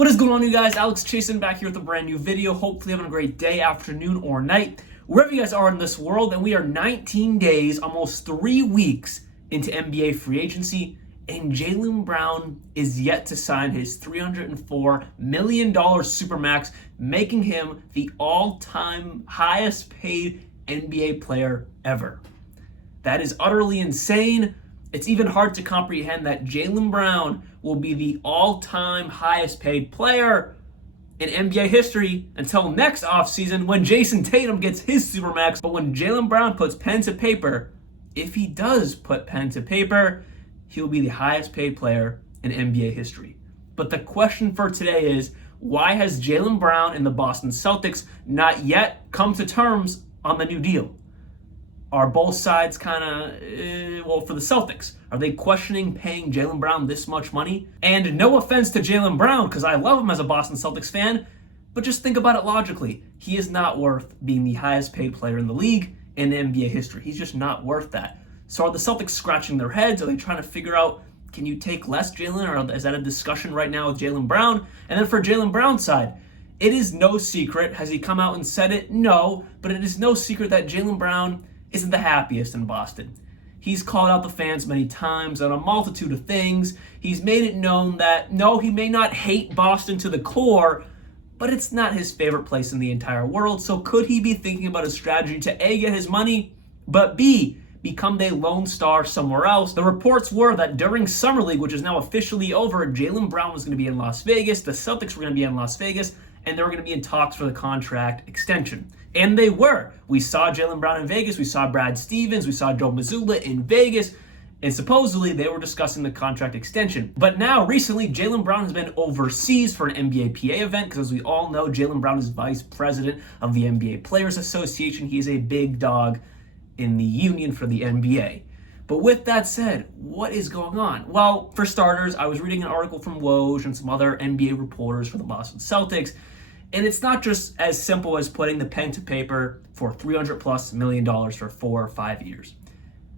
What is going on, you guys? Alex Chasen back here with a brand new video. Hopefully having a great day, afternoon, or night, wherever you guys are in this world. And we are 19 days, almost 3 weeks into NBA free agency, and Jaylen Brown is yet to sign his $304 million Supermax, making him the all-time highest paid NBA player ever. That is utterly insane. It's even hard to comprehend that Jaylen Brown will be the all-time highest paid player in NBA history until next offseason when Jason Tatum gets his Supermax. But when Jaylen Brown puts pen to paper, if he does put pen to paper, he'll be the highest paid player in NBA history. But the question for today is, why has Jaylen Brown and the Boston Celtics not yet come to terms on the new deal? Are both sides kind of, well, for the Celtics, are they questioning paying Jaylen Brown this much money? And no offense to Jaylen Brown, because I love him as a Boston Celtics fan, but just think about it logically. He is not worth being the highest paid player in the league in NBA history. He's just not worth that. So are the Celtics scratching their heads? Are they trying to figure out, can you take less Jaylen, or is that a discussion right now with Jaylen Brown? And then for Jaylen Brown's side, it is no secret. Has he come out and said it? No, but it is no secret that Jaylen Brown isn't the happiest in Boston. He's called out the fans many times on a multitude of things. He's made it known that, no, he may not hate Boston to the core, but it's not his favorite place in the entire world. So could he be thinking about a strategy to A, get his money, but B, become the lone star somewhere else? The reports were that during Summer League, which is now officially over, Jaylen Brown was going to be in Las Vegas, the Celtics were going to be in Las Vegas, and they were going to be in talks for the contract extension. And they were. We saw Jaylen Brown in Vegas, we saw Brad Stevens, we saw Joe Mazzulla in Vegas, and supposedly they were discussing the contract extension. But now, recently, Jaylen Brown has been overseas for an NBA PA event, because as we all know, Jaylen Brown is vice president of the NBA Players Association. He is a big dog in the union for the NBA. But with that said, what is going on? Well, for starters, I was reading an article from Woj and some other NBA reporters for the Boston Celtics, and it's not just as simple as putting the pen to paper for $300+ million for 4 or 5 years.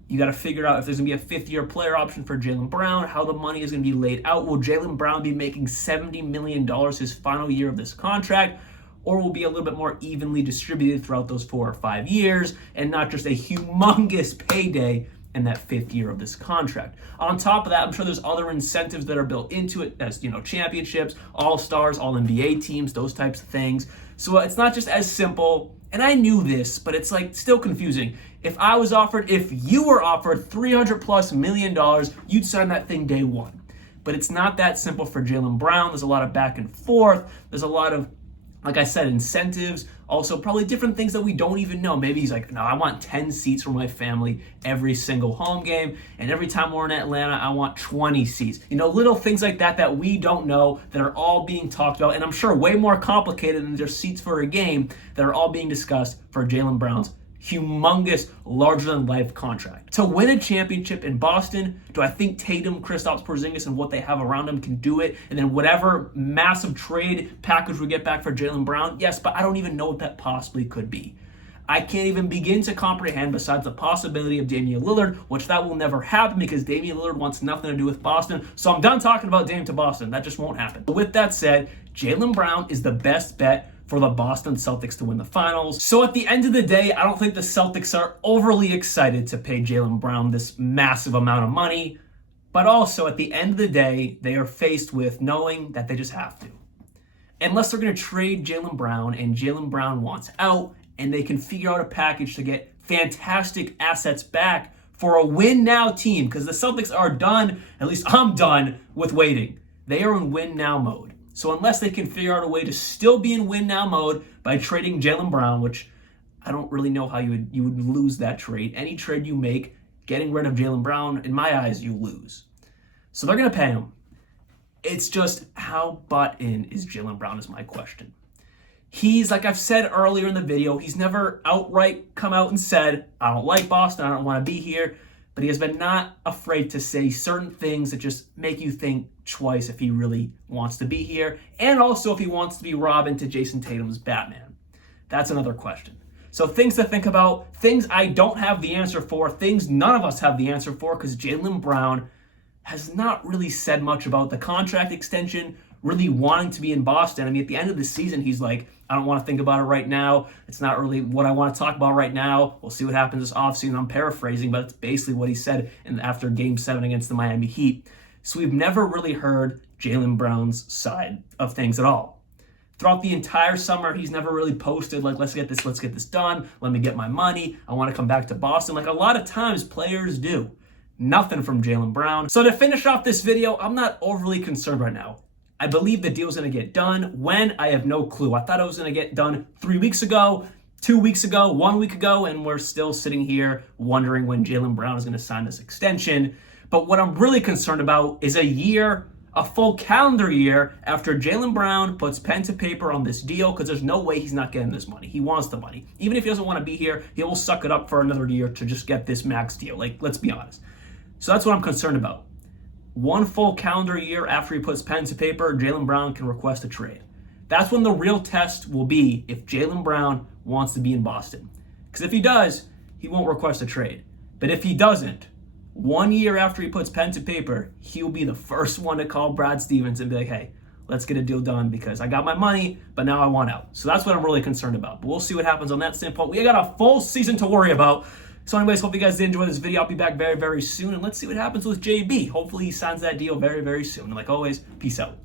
You got to figure out if there's going to be a fifth-year player option for Jaylen Brown, how the money is going to be laid out. Will Jaylen Brown be making $70 million his final year of this contract, or will be a little bit more evenly distributed throughout those 4 or 5 years and not just a humongous payday in that fifth year of this contract? On top of that, I'm sure there's other incentives that are built into it, as championships, all-stars, all-NBA teams, those types of things. So it's not just as simple, and I knew this, but it's like still confusing. If you were offered $300+ million, you'd sign that thing day one. But it's not that simple for Jaylen Brown. There's a lot of back and forth. There's a lot of, like I said, incentives, also probably different things that we don't even know. Maybe he's like, no, I want 10 seats for my family every single home game, and every time we're in Atlanta, I want 20 seats. Little things like that we don't know, that are all being talked about, and I'm sure way more complicated than just seats for a game, that are all being discussed for Jaylen Brown's humongous, larger-than-life contract. To win a championship in Boston, do I think Tatum, Kristaps Porzingis, and what they have around him can do it? And then whatever massive trade package we get back for Jaylen Brown? Yes, but I don't even know what that possibly could be. I can't even begin to comprehend, besides the possibility of Damian Lillard, which that will never happen because Damian Lillard wants nothing to do with Boston. So I'm done talking about Dame to Boston. That just won't happen. With that said, Jaylen Brown is the best bet for the Boston Celtics to win the finals. So at the end of the day, I don't think the Celtics are overly excited to pay Jaylen Brown this massive amount of money, but also at the end of the day, they are faced with knowing that they just have to. Unless they're going to trade Jaylen Brown and Jaylen Brown wants out, and they can figure out a package to get fantastic assets back for a win-now team, because the Celtics are done, at least I'm done, with waiting. They are in win-now mode. So unless they can figure out a way to still be in win-now mode by trading Jaylen Brown, which I don't really know how you would lose that trade. Any trade you make, getting rid of Jaylen Brown, in my eyes, you lose. So they're going to pay him. It's just, how bought in is Jaylen Brown is my question. He's, like I've said earlier in the video, he's never outright come out and said, I don't like Boston, I don't want to be here. But he has been not afraid to say certain things that just make you think twice if he really wants to be here, and also if he wants to be Robin to Jason Tatum's Batman. That's another question. So things to think about, things I don't have the answer for, things none of us have the answer for, because Jaylen Brown has not really said much about the contract extension really wanting to be in Boston. I mean, at the end of the season, he's like, I don't want to think about it right now. It's not really what I want to talk about right now. We'll see what happens this offseason. I'm paraphrasing, but it's basically what he said after Game 7 against the Miami Heat. So we've never really heard Jaylen Brown's side of things at all. Throughout the entire summer, he's never really posted like, let's get this done. Let me get my money. I want to come back to Boston. Like a lot of times players do. Nothing from Jaylen Brown. So to finish off this video, I'm not overly concerned right now. I believe the deal's going to get done. When? I have no clue. I thought it was going to get done 3 weeks ago, 2 weeks ago, 1 week ago, and we're still sitting here wondering when Jaylen Brown is going to sign this extension. But what I'm really concerned about is a full calendar year after Jaylen Brown puts pen to paper on this deal, because there's no way he's not getting this money. He wants the money. Even if he doesn't want to be here, he will suck it up for another year to just get this max deal. Like, let's be honest. So that's what I'm concerned about. 1 full calendar year after he puts pen to paper, Jaylen Brown can request a trade. That's when the real test will be if Jaylen Brown wants to be in Boston. Because if he does, he won't request a trade. But if he doesn't, 1 year after he puts pen to paper, he'll be the first one to call Brad Stevens and be like, hey, let's get a deal done because I got my money, but now I want out. So that's what I'm really concerned about. But we'll see what happens on that standpoint. We got a full season to worry about. So anyways, hope you guys did enjoy this video. I'll be back very, very soon. And let's see what happens with JB. Hopefully he signs that deal very, very soon. And like always, peace out.